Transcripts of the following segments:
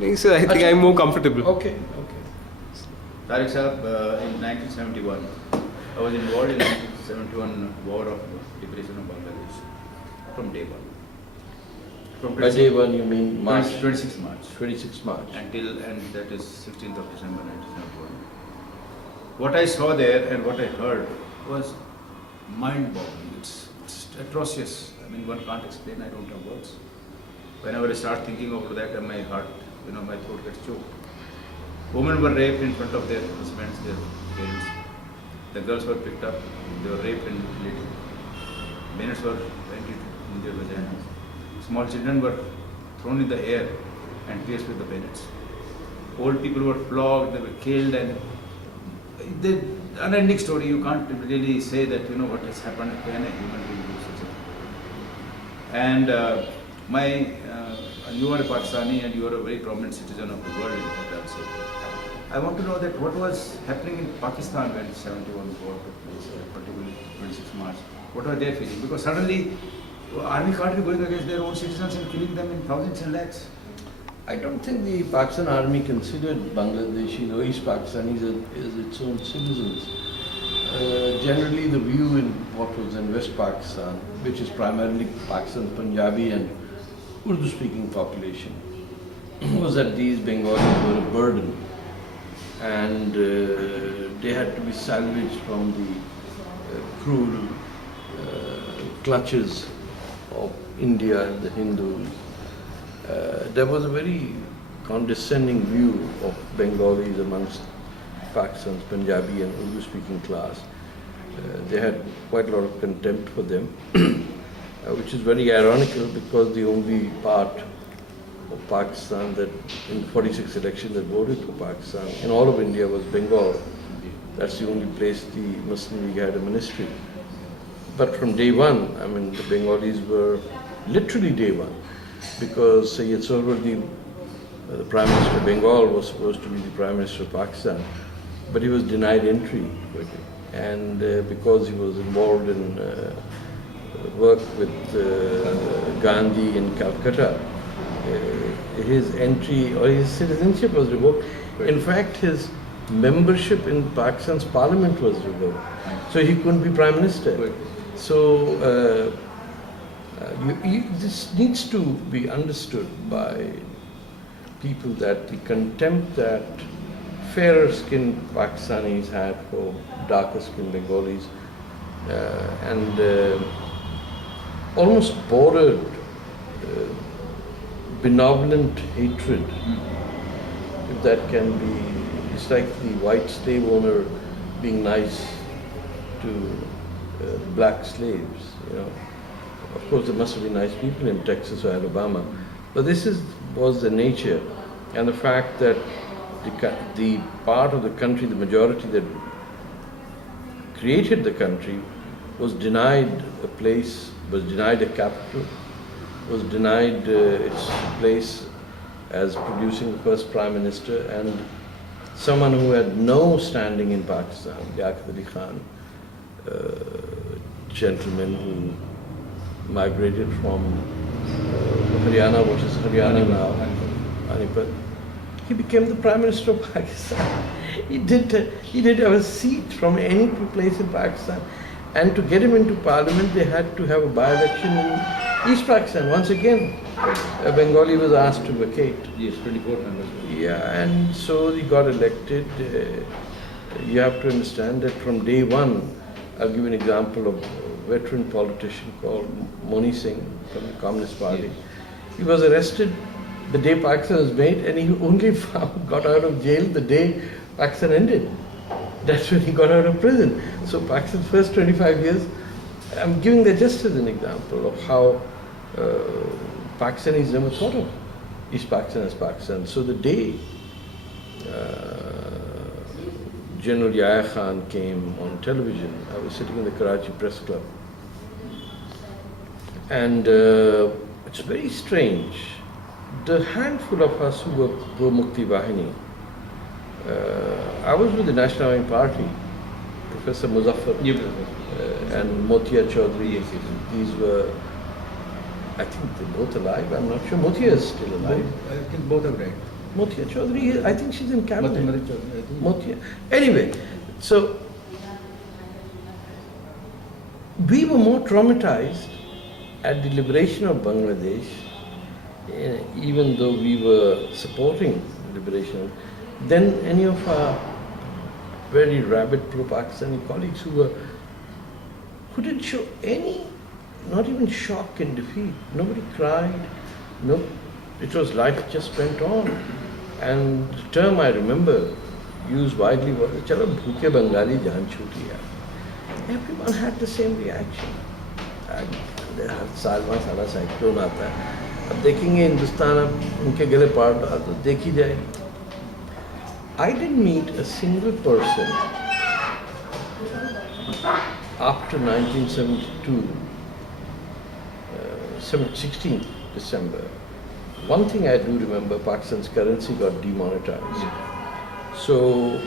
No, sir, I think I'm more comfortable. Okay, okay. Tareek Sahab, in 1971, I was involved in 1971 war of liberation of Bangladesh from day one. From By day one you mean March? 26 March. 26 March. And that is 16th of December 1971. What I saw there and what I heard was mind-boggling. It's atrocious. I mean, one can't explain. I don't have words. Whenever I start thinking over that, and my heart, my throat gets choked. Women were raped in front of their husbands, their parents. The girls were picked up. They were raped and mutilated. Minutes were emptied in their vaginas. Small children were thrown in the air and pierced with the bayonets. Old people were flogged, they were killed, and the unending story. You can't really say that what has happened when a human being do such a thing. And you are a Pakistani and you are a very prominent citizen of the world in fact also. I want to know that what was happening in Pakistan when 71 war took place, particularly 26 March. What were they feeling? Because suddenly army can't be going against their own citizens and killing them in thousands and lakhs. I don't think the Pakistan army considered Bangladeshis or East Pakistanis as its own citizens. Generally the view in what was in West Pakistan, which is primarily Pakistan, Punjabi and Urdu speaking population, was that these Bengalis were a burden and they had to be salvaged from the cruel clutches of India and the Hindus. There was a very condescending view of Bengalis amongst Pakistan's Punjabi and Urdu speaking class. They had quite a lot of contempt for them, which is very ironical because the only part of Pakistan that in the 46 election that voted for Pakistan in all of India was Bengal. That's the only place the Muslim League had a ministry. But from day one, I mean, the Bengalis were literally day one, because Sayyid Sohrawardi, the Prime Minister of Bengal, was supposed to be the Prime Minister of Pakistan, but he was denied entry. And because he was involved in work with Gandhi in Calcutta, his entry or his citizenship was revoked. In fact, his membership in Pakistan's parliament was revoked, so he couldn't be Prime Minister. So this needs to be understood by people, that the contempt that fairer skinned Pakistanis had for darker skinned Bengalis and almost bordered benevolent hatred, if that can be. It's like the white slave owner being nice to black slaves, Of course, there must have been nice people in Texas or Alabama, but this was the nature, and the fact that the part of the country, the majority that created the country, was denied a place, was denied a capital, was denied its place as producing the first Prime Minister, and someone who had no standing in Pakistan, Yaqut Ali Khan, gentleman who migrated from Haryana, what is Haryana now, Panipat. He became the Prime Minister of Pakistan. He didn't have a seat from any place in Pakistan. And to get him into parliament, they had to have a by-election in East Pakistan. Once again, a Bengali was asked to vacate. Yes, 24 members. Yeah, and so he got elected. You have to understand that from day one, I'll give you an example of a veteran politician called Moni Singh from the Communist Party. Yes. He was arrested the day Pakistan was made, and he only got out of jail the day Pakistan ended. That's when he got out of prison. So Pakistan's first 25 years, I'm giving that just as an example of how Pakistanis never thought of East Pakistan as Pakistan. So the day General Yahya Khan came on television, I was sitting in the Karachi Press Club. And it's very strange. The handful of us who were pro-Mukti Bahini, I was with the National Awami Party, Professor Muzaffar and Motia Chaudhry. These were, I think they're both alive. I'm not sure. Motia is still alive. I think both are dead. Motia Chaudhary, I think she's in cabinet. Mati Chaudhary, I think. Motia. Anyway, so we were more traumatized at the liberation of Bangladesh, even though we were supporting liberation, than any of our very rabid pro-Pakistani colleagues who didn't show any, not even shock and defeat. Nobody cried. No, it was life just went on. And the term I remember used widely was, "Chalo bhuke Bengali jaan chuti hai." Everyone had the same reaction. साल में सारा cyclone आता है, अब देखेंगे हिंदुस्तान अब उनके गले पार डाल तो देखी जाएगी. I didn't meet a single person after 1972, 16th December. One thing I do remember, Pakistan's currency got demonetized. So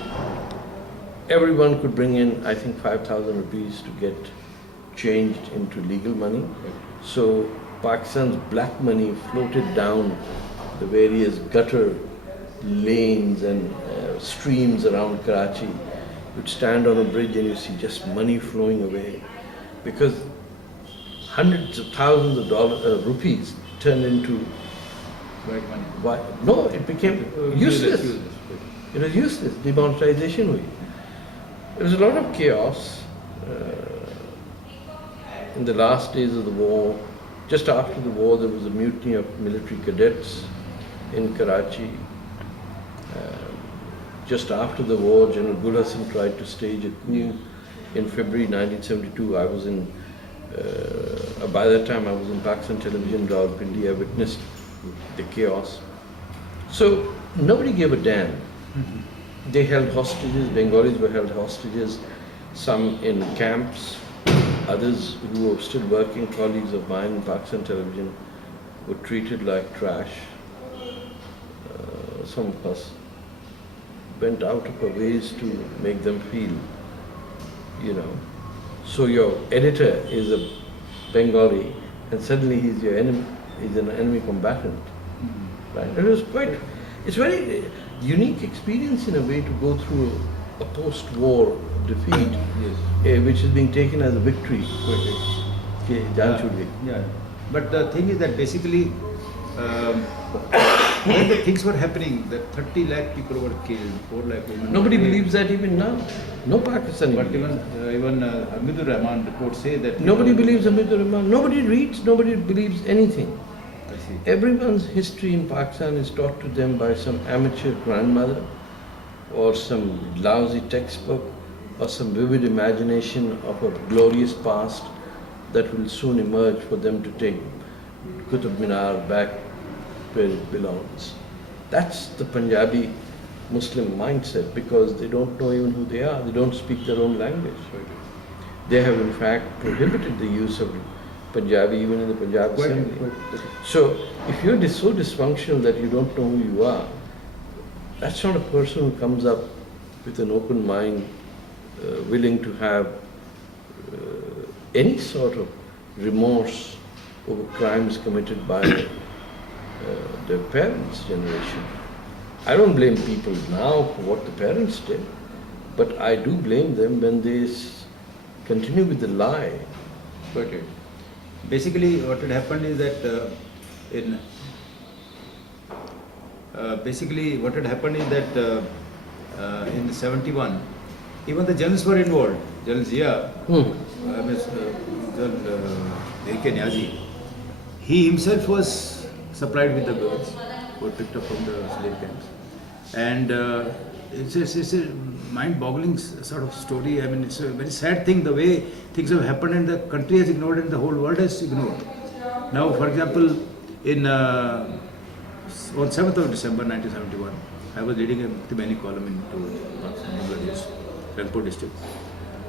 everyone could bring in, I think, 5,000 rupees to get changed into legal money. So Pakistan's black money floated down the various gutter lanes and streams around Karachi. You'd stand on a bridge and you see just money flowing away because hundreds of thousands of rupees turned into White money. No, it became useless. It was useless. Demonetization hui. There was a lot of chaos in the last days of the war. Just after the war, there was a mutiny of military cadets in Karachi. Just after the war, General Gul Hassan tried to stage a coup in February 1972. I was in, by that time I was in Pakistan television, Rawalpindi. I witnessed the chaos. So nobody gave a damn. They held hostages, Bengalis were held hostages, some in camps, others who were still working, colleagues of mine in Pakistan television, were treated like trash. Some of us went out of our ways to make them feel, So your editor is a Bengali and suddenly he's your enemy, he's an enemy combatant. Right? It was it's very unique experience in a way to go through a post-war defeat, which is being taken as a victory. Yeah. But the thing is that basically, when the things were happening, that 30 lakh people were killed, 4 lakh women. Nobody believes that even now. No Pakistani. But even Hamidur Rahman reports say that. Nobody believes Hamidur Rahman. Nobody reads. Nobody believes anything. I see. Everyone's history in Pakistan is taught to them by some amateur grandmother, or some lousy textbook, or some vivid imagination of a glorious past that will soon emerge for them to take Qutub Minar back where it belongs. That's the Punjabi Muslim mindset, because they don't know even who they are. They don't speak their own language. They have in fact prohibited the use of Punjabi even in the Punjab Assembly. So if you're so dysfunctional that you don't know who you are, that's not a person who comes up with an open mind, willing to have any sort of remorse over crimes committed by their parents' generation. I don't blame people now for what the parents did, but I do blame them when they continue with the lie. Okay. Basically, what had happened is that in the 71, even the journalists were involved. General Zia, Niazi, he himself was supplied with the girls who were picked up from the slave camps. And it's a mind-boggling sort of story. I mean, it's a very sad thing, the way things have happened and the country has ignored and the whole world has ignored. Now, for example, on 7th of December 1971, I was reading a Tibeni column into Bangladesh, Rangpur district.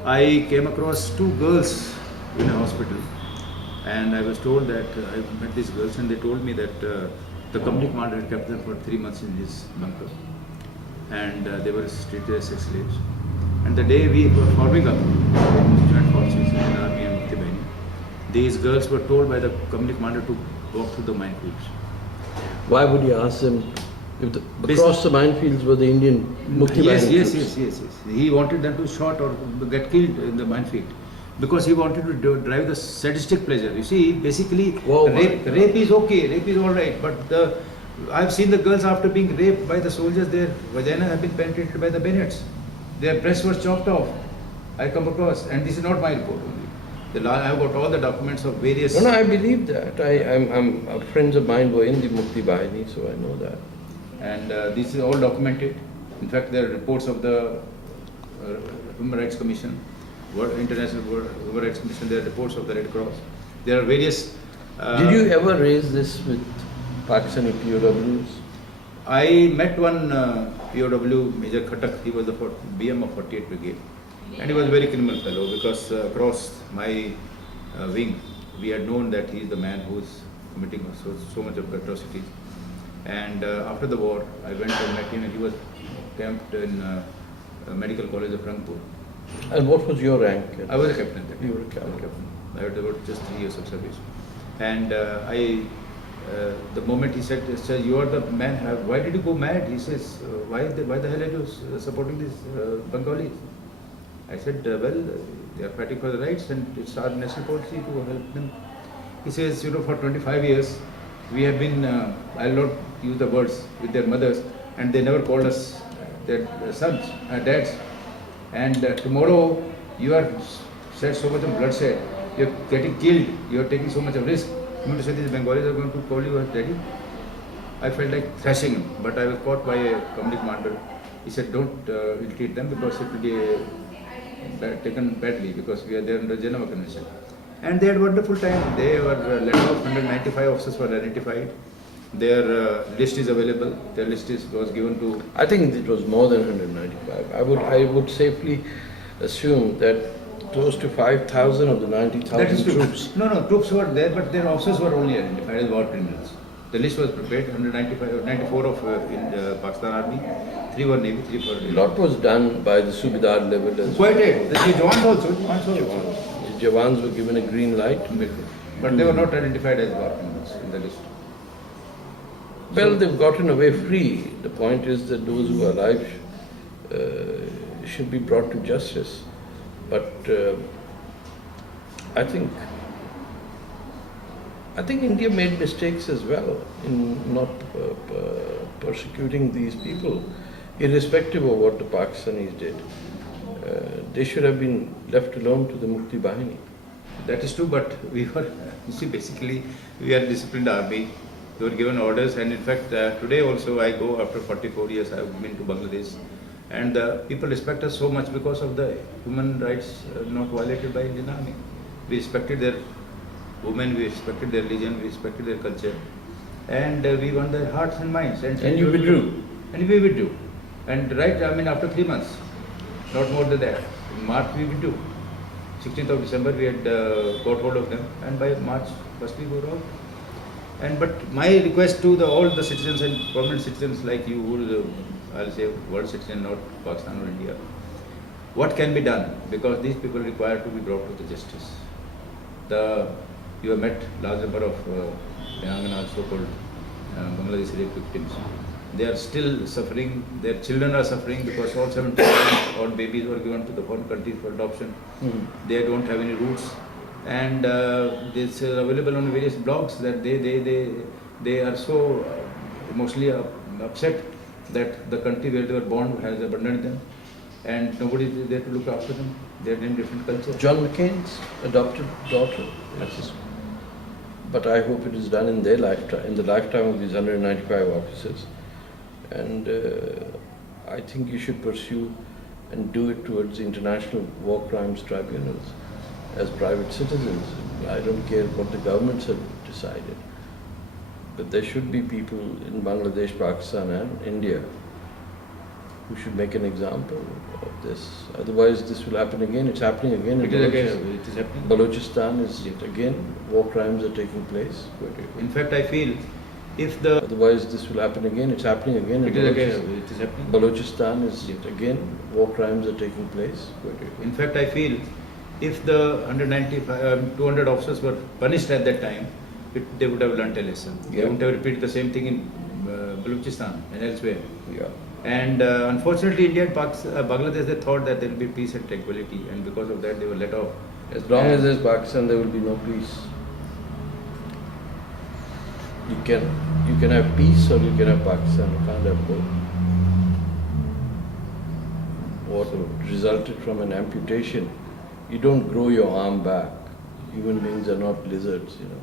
I came across 2 girls in a hospital, and I was told that I met these girls, and they told me that the company commander had kept them for 3 months in his bunker, and they were treated as sex slaves. And the day we were forming up joint forces in the army and Tibeni, these girls were told by the company commander to walk through the minefields. Why would you ask them If across the minefields were the Indian Mukti Yes, Bahini yes, troops. yes, yes, yes. He wanted them to shot or get killed in the minefield because he wanted to drive the sadistic pleasure. You see, basically, Whoa, rape is okay, rape is all right, but I've seen the girls after being raped by the soldiers, their vagina have been penetrated by the bayonets. Their breasts were chopped off. I come across, and this is not my report only. I've got all the documents of various. No, I believe that. I'm friends of mine were in the Mukti Bahini, so I know that. And this is all documented. In fact, there are reports of the Human Rights Commission, International Human Rights Commission. There are reports of the Red Cross. There are various. Did you ever raise this with Pakistani POWs? I met one POW, Major Khatak. He was the BM of 48 Brigade, and he was a very criminal fellow because across my wing, we had known that he is the man who is committing so much of atrocities. And after the war, I went and met him, and he was camped in Medical College of Rangpur. And what was your rank? I was a captain. Then. You were a captain. I had about just 3 years of service. And the moment he said, "Sir, you are the man. Why did you go mad?" He says, "Why the hell are you supporting these Bengalis?" I said, "Well, they are fighting for the rights, and it's our national policy to help them." He says, "For 25 years, we have been, I'll not use the words, with their mothers, and they never called us their sons, dads. And tomorrow, you are shed so much of bloodshed, you are getting killed, you are taking so much of risk. You mean to say these Bengalis are going to call you as daddy?" I felt like thrashing him, but I was caught by a company commander. He said, "Don't ill-treat them because it will be taken badly because we are there under Geneva Convention." And they had wonderful time. They were let off. 195 officers were identified. Their list is available. Their list was given to. I think it was more than 195. I would safely assume that close to 5,000 of the 90,000 troops. No, troops were there, but their officers were only identified as war criminals. The list was prepared. 94 of in Pakistan Army, 3 were Navy, 3 were. A lot was done by the Subedar level as Quite it. The Jawans also. The Jawans were given a green light. But they were not identified as war criminals in the list. Well, they've gotten away free. The point is that those who are alive should be brought to justice. But I think India made mistakes as well in not persecuting these people, irrespective of what the Pakistanis did. They should have been left alone to the Mukti Bahini. That is true, but we were, you see, basically, we are disciplined army. We were given orders, and in fact, today also I go after 44 years, I have been to Bangladesh, and people respect us so much because of the human rights not violated by Indian army. We respected their women, we respected their religion, we respected their culture, and we won their hearts and minds. And you withdrew? And we withdrew. And after 3 months, not more than that, in March we withdrew. 16th of December we had got hold of them, and by March 1st we were out. But my request to all the citizens and permanent citizens like you, who is I'll say world citizen, not Pakistan or India, what can be done? Because these people require to be brought to the justice. You have met large number of Yangana, so-called Bangladeshi rape victims. They are still suffering. Their children are suffering because all 70,000 odd babies were given to the foreign countries for adoption. They don't have any roots. And it's available on various blogs that they are so emotionally upset that the country where they were born has abandoned them, and nobody is there to look after them. They are in different culture. John McCain's adopted daughter. Yes. But I hope it is done in their lifetime, in the lifetime of these 195 officers. And I think you should pursue and do it towards the International War Crimes Tribunals as private citizens. I don't care what the governments have decided. But there should be people in Bangladesh, Pakistan and India who should make an example of this. Otherwise this will happen again. It's happening again. It is happening. Balochistan is again, war crimes are taking place. In fact, I feel Otherwise this will happen again. It's happening again. It is happening. Balochistan is again, war crimes are taking place. In fact, I feel if the 200 officers were punished at that time, they would have learnt a lesson. They wouldn't have repeated the same thing in Balochistan and elsewhere. Yeah. And unfortunately, India and Bangladesh, they thought that there will be peace and tranquility, and because of that, they were let off. As long as there's Pakistan, there will be no peace. You can have peace or you can have Pakistan. You can't have both. What resulted from an amputation, you don't grow your arm back. Human beings are not lizards, you know.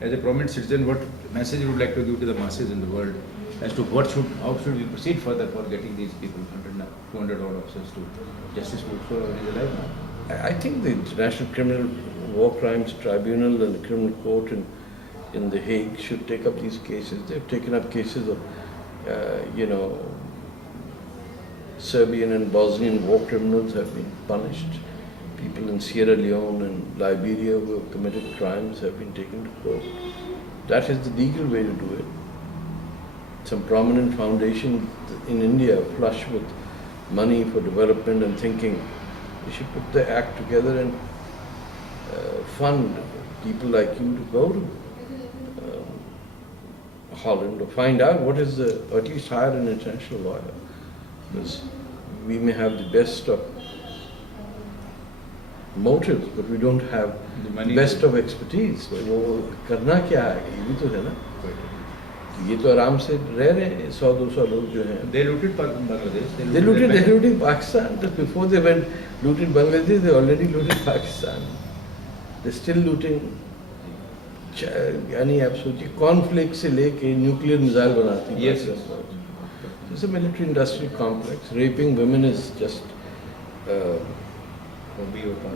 As a prominent citizen, what message you would like to give to the masses in the world as to how should we proceed further for getting these people, 200 odd officers, to justice? So is alive now. I think the International Criminal War Crimes Tribunal and the Criminal Court in The Hague should take up these cases. They've taken up cases of, Serbian and Bosnian war criminals have been punished. People in Sierra Leone and Liberia who have committed crimes have been taken to court. That is the legal way to do it. Some prominent foundation in India, flush with money for development and thinking, they should put their act together and fund people like you to go to Holland to find out what is or at least hire an international lawyer. Because we may have the best of motives, but we don't have the best of expertise. वो करना क्या है ये भी तो है ना ये तो आराम से रह रहे हैं 100-200 लोग जो हैं They looted Bangladesh. They looted Pakistan. Just before they went looted Bangladesh, they already looted Pakistan. They're still looting. यानी आप सोचिए कॉर्नफ्लेक्स से लेके न्यूक्लियर मिसाइल बनाती हैं. Yes. It's a military industrial complex. Raping women is just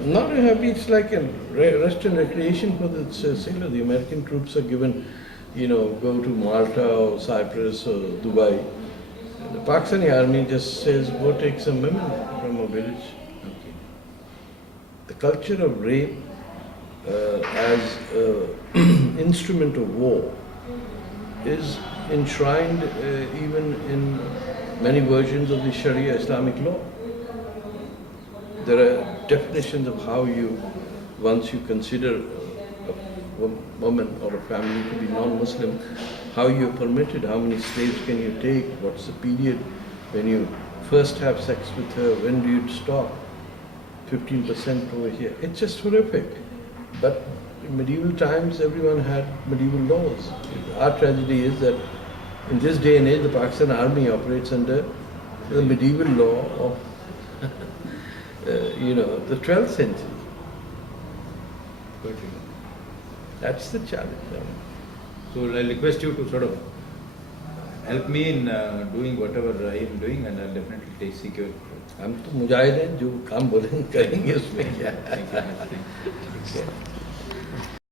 not a hobby. It's like a rest and recreation for the sailor. The American troops are given, go to Malta or Cyprus or Dubai. And the Pakistani army just says, go take some women from a village. Okay. The culture of rape as an instrument of war is enshrined even in many versions of the Sharia Islamic law. There are definitions of how once you consider a woman or a family to be non-Muslim, how you're permitted, how many slaves can you take, what's the period when you first have sex with her, when do you stop, 15% over here. It's just horrific. But in medieval times, everyone had medieval laws. Our tragedy is that in this day and age, the Pakistan army operates under the medieval law of, the 12th century. That's the challenge. So I request you to sort of help me in doing whatever I am doing, and I'll definitely seek your. हम तो मुजाहिद हैं जो काम बोलेंगे करेंगे उसमें क्या Thank you.